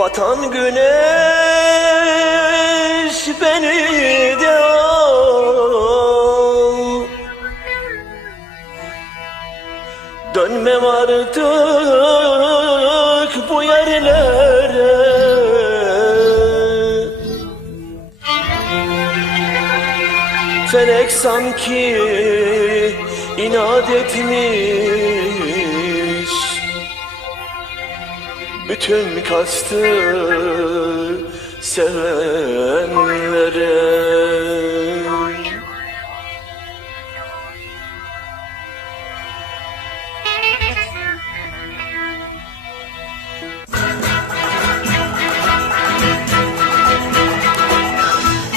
Batan güneş beni de al. Dönmem artık bu yerlere. Felek sanki inat etmiş Bütün kastı sevenlere.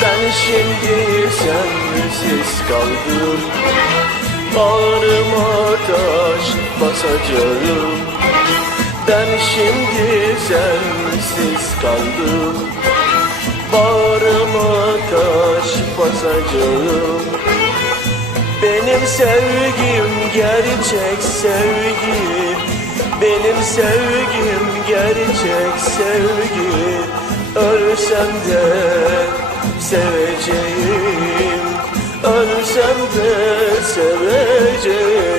Ben şimdi sensiz kaldım. Bağrıma taş basacağım Ben şimdi sensiz kaldım. Bağrıma taş basacağım. Benim sevgim gerçek sevgi. Benim sevgim gerçek sevgi. Ölsem de seveceğim. Ölsem de seveceğim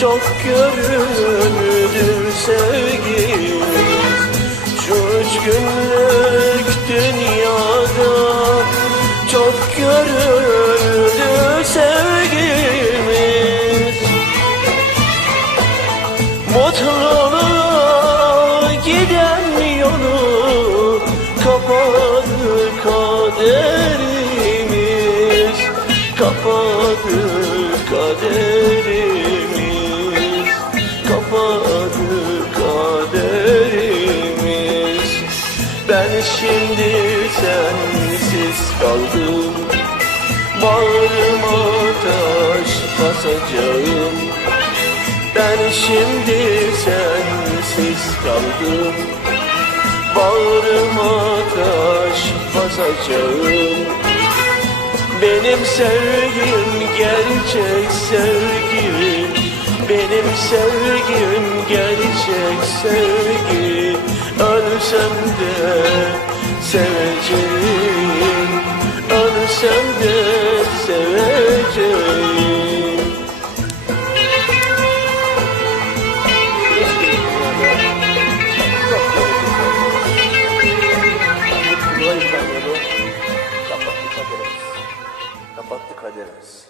çok göründü sevgimiz günlük dünyada çok göründü sevgimiz Mutluluğa giden yolu kapadı kaderimiz. Kapadı kaderimiz şimdi sensiz kaldım. Bağrıma taş basacağım. Ben şimdi sensiz kaldım. Bağrıma taş basacağım. Benim sevgim gerçek sevgi Benim sevgim gerçek sevgi Ölsem de seveceğim Ölsem de seveceğim Kapattı kaderimiz. Kapattı kaderimiz.